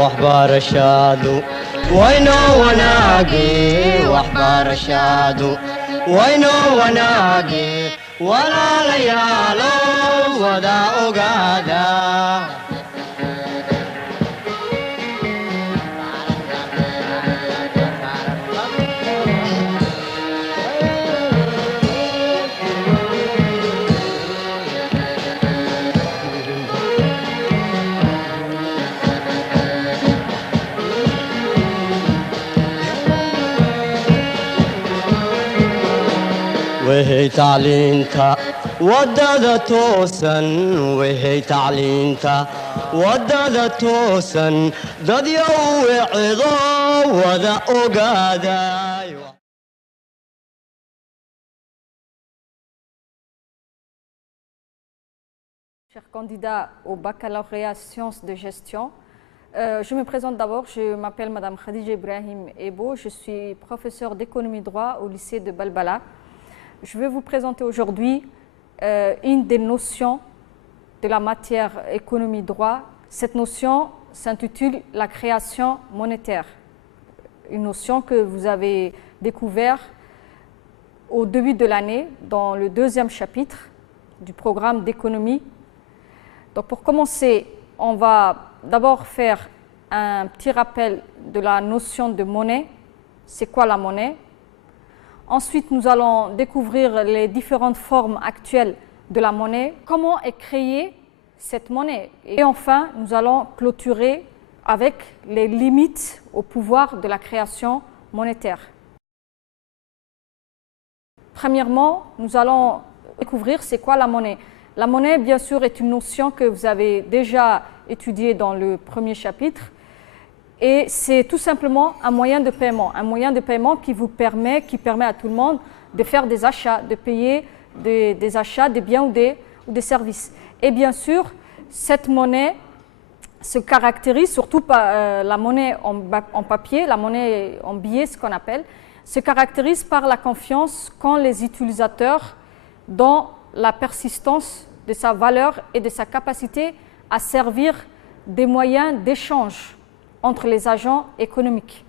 waxbarashadu waynoo wanaage waxbarashadu waynoo wanaage walaalayaalo wada ogaada وهي تعلينتا ودادا توسن وهي تعلينتا ودادا توسن داد يوعظا وذا أقادا. Chers candidats au baccalauréat sciences de gestion, je me présente d'abord, je m'appelle Madame Khadija Ibrahim Ebo, je suis professeure d'économie droit au lycée de Balbala. Je vais vous présenter aujourd'hui une des notions de la matière économie-droit. Cette notion s'intitule la création monétaire, une notion que vous avez découverte au début de l'année dans le deuxième chapitre du programme d'économie. Donc pour commencer, on va d'abord faire un petit rappel de la notion de monnaie. C'est quoi la monnaie? Ensuite, nous allons découvrir les différentes formes actuelles de la monnaie, comment est créée cette monnaie. Et enfin, nous allons clôturer avec les limites au pouvoir de la création monétaire. Premièrement, nous allons découvrir c'est quoi la monnaie. La monnaie, bien sûr, est une notion que vous avez déjà étudiée dans le premier chapitre. Et c'est tout simplement un moyen de paiement qui permet à tout le monde de faire des achats, de payer des achats, des biens ou des services. Et bien sûr, cette monnaie se caractérise, surtout par la monnaie en papier, la monnaie en billet, ce qu'on appelle, se caractérise par la confiance qu'ont les utilisateurs dans la persistance de sa valeur et de sa capacité à servir des moyens d'échange entre les agents économiques.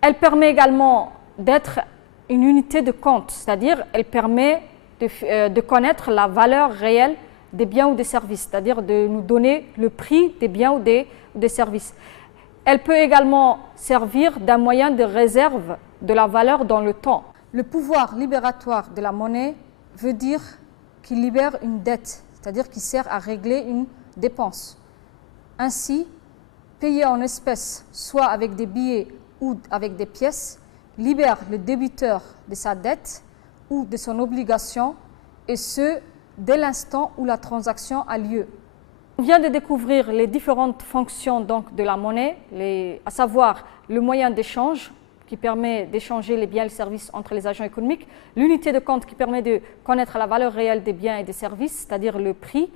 Elle permet également d'être une unité de compte, c'est-à-dire elle permet de connaître la valeur réelle des biens ou des services, c'est-à-dire de nous donner le prix des biens ou des services. Elle peut également servir d'un moyen de réserve de la valeur dans le temps. Le pouvoir libératoire de la monnaie veut dire qu'il libère une dette, c'est-à-dire qu'il sert à régler une dépense. Ainsi, payer en espèces, soit avec des billets ou avec des pièces, libère le débiteur de sa dette ou de son obligation, et ce, dès l'instant où la transaction a lieu. On vient de découvrir les différentes fonctions donc, de la monnaie, à savoir le moyen d'échange qui permet d'échanger les biens et les services entre les agents économiques, l'unité de compte qui permet de connaître la valeur réelle des biens et des services, c'est-à-dire le prix,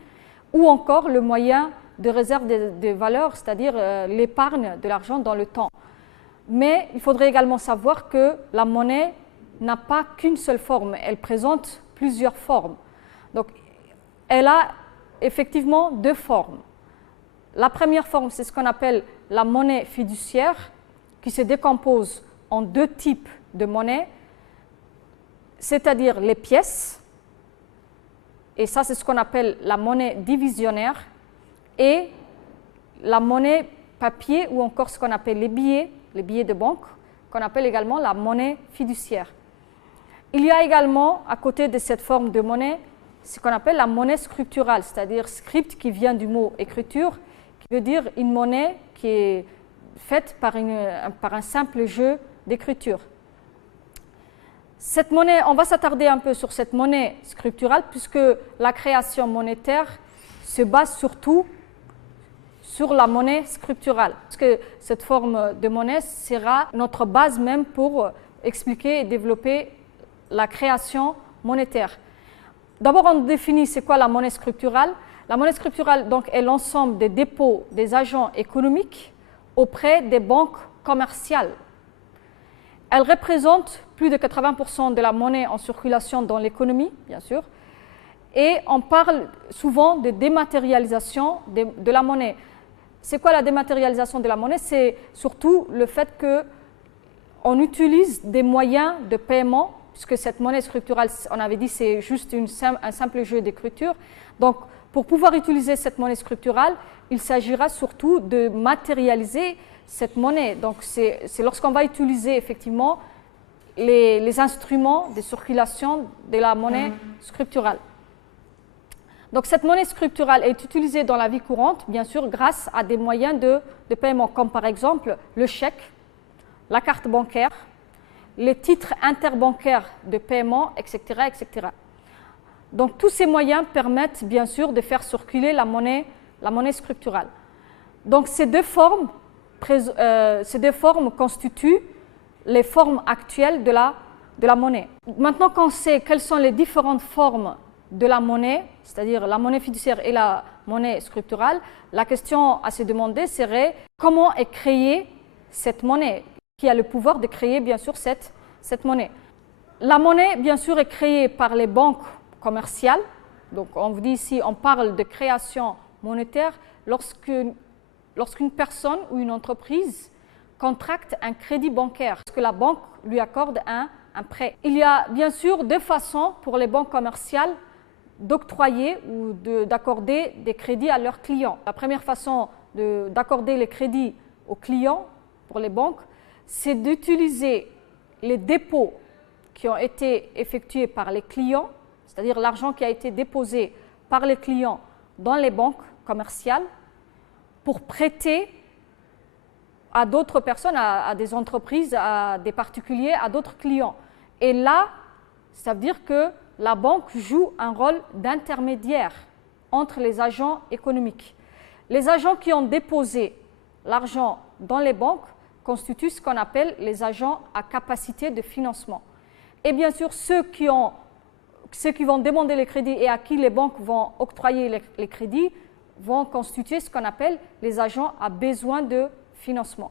ou encore le moyen de réserve de valeur, c'est-à-dire l'épargne de l'argent dans le temps. Mais il faudrait également savoir que la monnaie n'a pas qu'une seule forme, elle présente plusieurs formes. Donc, elle a effectivement deux formes. La première forme, c'est ce qu'on appelle la monnaie fiduciaire, qui se décompose en deux types de monnaie, c'est-à-dire les pièces, et ça c'est ce qu'on appelle la monnaie divisionnaire, et la monnaie papier ou encore ce qu'on appelle les billets de banque, qu'on appelle également la monnaie fiduciaire. Il y a également, à côté de cette forme de monnaie, ce qu'on appelle la monnaie scripturale, c'est-à-dire script qui vient du mot écriture, qui veut dire une monnaie qui est faite par un simple jeu d'écriture. Cette monnaie, on va s'attarder un peu sur cette monnaie scripturale puisque la création monétaire se base surtout sur la monnaie scripturale. Parce que cette forme de monnaie sera notre base même pour expliquer et développer la création monétaire. D'abord, on définit c'est quoi la monnaie scripturale. La monnaie scripturale donc, est l'ensemble des dépôts des agents économiques auprès des banques commerciales. Elle représente plus de 80% de la monnaie en circulation dans l'économie, bien sûr, et on parle souvent de dématérialisation de la monnaie. C'est quoi la dématérialisation de la monnaie? C'est surtout le fait qu'on utilise des moyens de paiement, puisque cette monnaie scripturale, on avait dit, c'est juste un simple jeu d'écriture. Donc, pour pouvoir utiliser cette monnaie scripturale, il s'agira surtout de matérialiser cette monnaie. Donc, c'est lorsqu'on va utiliser effectivement les instruments de circulation de la monnaie scripturale. Donc, cette monnaie scripturale est utilisée dans la vie courante, bien sûr, grâce à des moyens de paiement, comme par exemple le chèque, la carte bancaire, les titres interbancaires de paiement, etc., etc. Donc, tous ces moyens permettent, bien sûr, de faire circuler la monnaie scripturale. Donc, ces deux formes constituent les formes actuelles de la monnaie. Maintenant qu'on sait quelles sont les différentes formes de la monnaie, c'est-à-dire la monnaie fiduciaire et la monnaie scripturale, la question à se demander serait comment est créée cette monnaie, qui a le pouvoir de créer bien sûr cette monnaie. La monnaie bien sûr est créée par les banques commerciales, donc on vous dit ici, on parle de création monétaire lorsqu'une personne ou une entreprise contracte un crédit bancaire, parce que la banque lui accorde un prêt. Il y a bien sûr deux façons pour les banques commerciales d'octroyer ou d'accorder des crédits à leurs clients. La première façon d'accorder les crédits aux clients pour les banques, c'est d'utiliser les dépôts qui ont été effectués par les clients, c'est-à-dire l'argent qui a été déposé par les clients dans les banques commerciales, pour prêter à d'autres personnes, à des entreprises, à des particuliers, à d'autres clients. Et là, ça veut dire que la banque joue un rôle d'intermédiaire entre les agents économiques. Les agents qui ont déposé l'argent dans les banques constituent ce qu'on appelle les agents à capacité de financement. Et bien sûr, ceux qui vont demander les crédits et à qui les banques vont octroyer les crédits vont constituer ce qu'on appelle les agents à besoin de financement.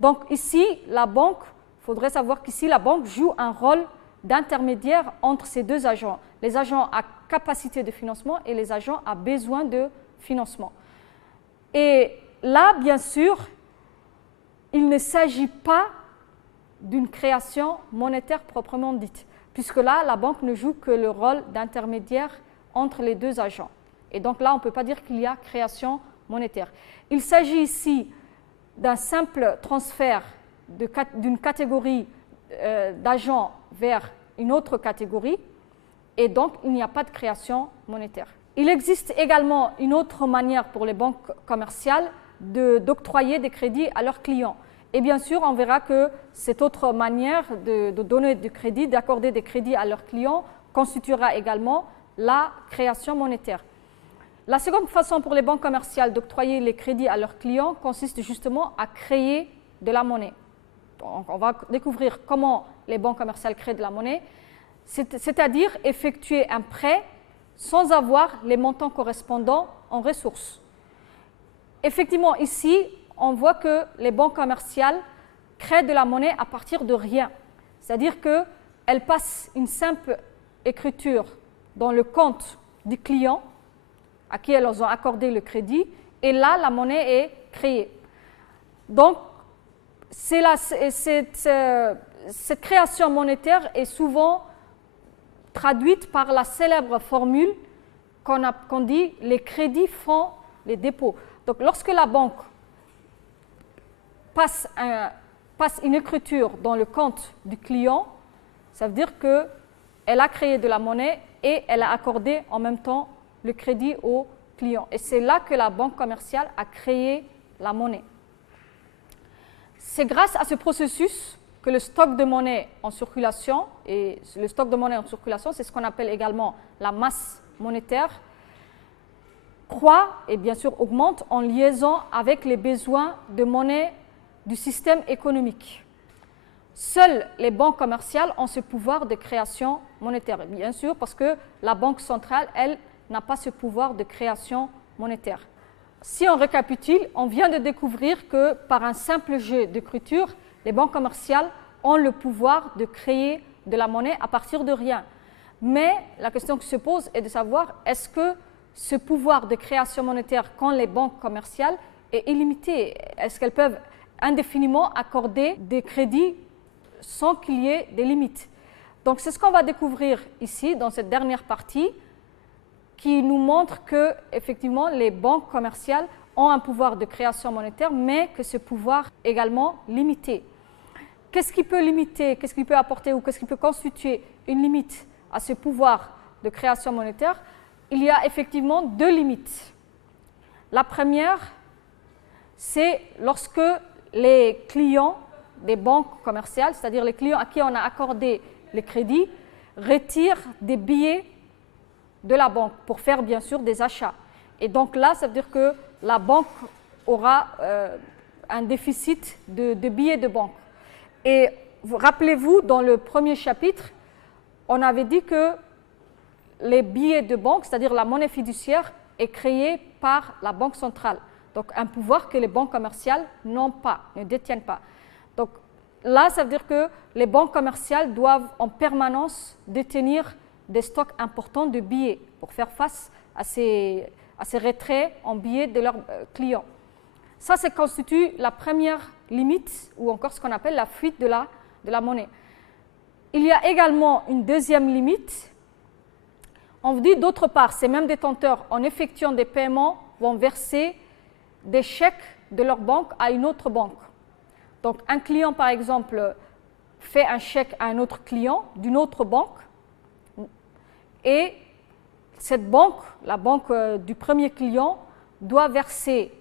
Donc ici, il faudrait savoir qu'ici, la banque joue un rôle d'intermédiaire entre ces deux agents, les agents à capacité de financement et les agents à besoin de financement. Et là, bien sûr, il ne s'agit pas d'une création monétaire proprement dite, puisque là, la banque ne joue que le rôle d'intermédiaire entre les deux agents. Et donc là, on ne peut pas dire qu'il y a création monétaire. Il s'agit ici d'un simple transfert d'une catégorie d'agents vers une autre catégorie, et donc il n'y a pas de création monétaire. Il existe également une autre manière pour les banques commerciales d'octroyer des crédits à leurs clients. Et bien sûr, on verra que cette autre manière de donner du crédit, d'accorder des crédits à leurs clients, constituera également la création monétaire. La seconde façon pour les banques commerciales d'octroyer les crédits à leurs clients consiste justement à créer de la monnaie. Donc, on va découvrir comment les banques commerciales créent de la monnaie, c'est-à-dire effectuer un prêt sans avoir les montants correspondants en ressources. Effectivement, ici, on voit que les banques commerciales créent de la monnaie à partir de rien. C'est-à-dire qu'elles passent une simple écriture dans le compte du client à qui elles ont accordé le crédit, et là, la monnaie est créée. Donc, cette création monétaire est souvent traduite par la célèbre formule qu'on dit « les crédits font les dépôts ». Donc, lorsque la banque passe une écriture dans le compte du client, ça veut dire qu'elle a créé de la monnaie et elle a accordé en même temps le crédit au client. Et c'est là que la banque commerciale a créé la monnaie. C'est grâce à ce processus que le stock de monnaie en circulation, et le stock de monnaie en circulation, c'est ce qu'on appelle également la masse monétaire, croît et bien sûr augmente en liaison avec les besoins de monnaie du système économique. Seules les banques commerciales ont ce pouvoir de création monétaire, bien sûr, parce que la banque centrale, elle, n'a pas ce pouvoir de création monétaire. Si on récapitule, on vient de découvrir que par un simple jeu d'écriture, les banques commerciales ont le pouvoir de créer de la monnaie à partir de rien. Mais la question qui se pose est de savoir, est-ce que ce pouvoir de création monétaire qu'ont les banques commerciales est illimitée? Est-ce qu'elles peuvent indéfiniment accorder des crédits sans qu'il y ait des limites? Donc c'est ce qu'on va découvrir ici dans cette dernière partie qui nous montre que effectivement les banques commerciales ont un pouvoir de création monétaire, mais que ce pouvoir est également limité. Qu'est-ce qui peut limiter, qu'est-ce qui peut apporter ou qu'est-ce qui peut constituer une limite à ce pouvoir de création monétaire? Il y a effectivement deux limites. La première, c'est lorsque les clients des banques commerciales, c'est-à-dire les clients à qui on a accordé les crédits, retirent des billets de la banque pour faire bien sûr des achats. Et donc là, ça veut dire que la banque aura un déficit de billets de banque. Et rappelez-vous, dans le premier chapitre, on avait dit que les billets de banque, c'est-à-dire la monnaie fiduciaire, est créée par la Banque centrale. Donc un pouvoir que les banques commerciales n'ont pas, ne détiennent pas. Donc là, ça veut dire que les banques commerciales doivent en permanence détenir des stocks importants de billets pour faire face à ces retraits en billets de leurs clients. Ça constitue la première limite, ou encore ce qu'on appelle la fuite de la monnaie. Il y a également une deuxième limite. On vous dit d'autre part, ces mêmes détenteurs, en effectuant des paiements, vont verser des chèques de leur banque à une autre banque. Donc un client, par exemple, fait un chèque à un autre client d'une autre banque, et cette banque, la banque du premier client, doit verser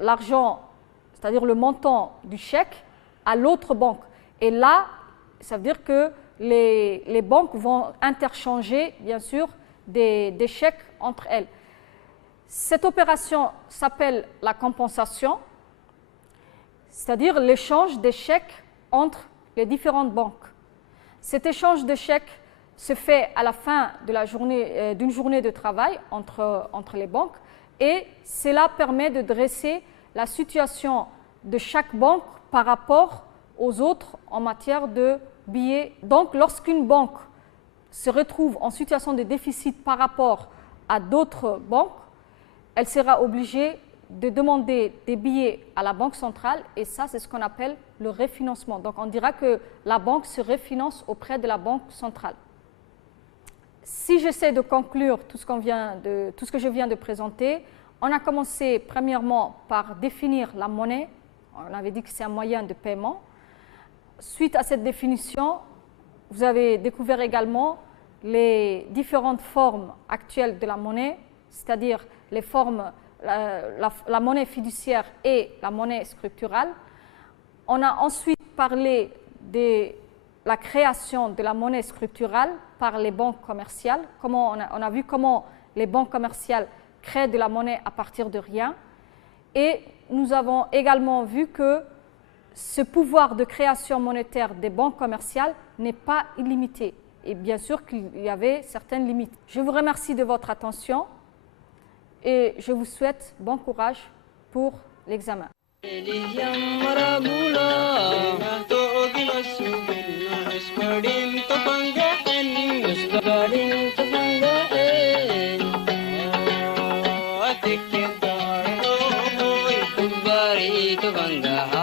l'argent, c'est-à-dire le montant du chèque, à l'autre banque. Et là, ça veut dire que les banques vont interchanger, bien sûr, des chèques entre elles. Cette opération s'appelle la compensation, c'est-à-dire l'échange des chèques entre les différentes banques. Cet échange de chèques se fait à la fin de d'une journée de travail entre les banques, et cela permet de dresser la situation de chaque banque par rapport aux autres en matière de billets. Donc, lorsqu'une banque se retrouve en situation de déficit par rapport à d'autres banques, elle sera obligée de demander des billets à la Banque centrale, et ça, c'est ce qu'on appelle le refinancement. Donc, on dira que la banque se refinance auprès de la Banque centrale. Si j'essaie de conclure tout ce que je viens de présenter, on a commencé premièrement par définir la monnaie. On avait dit que c'est un moyen de paiement. Suite à cette définition, vous avez découvert également les différentes formes actuelles de la monnaie, c'est-à-dire les formes, la monnaie fiduciaire et la monnaie scripturale. On a ensuite parlé de la création de la monnaie scripturale par les banques commerciales. On a vu comment les banques commerciales créent de la monnaie à partir de rien. Et nous avons également vu que ce pouvoir de création monétaire des banques commerciales n'est pas illimité. Et bien sûr qu'il y avait certaines limites. Je vous remercie de votre attention et je vous souhaite bon courage pour l'examen. Banga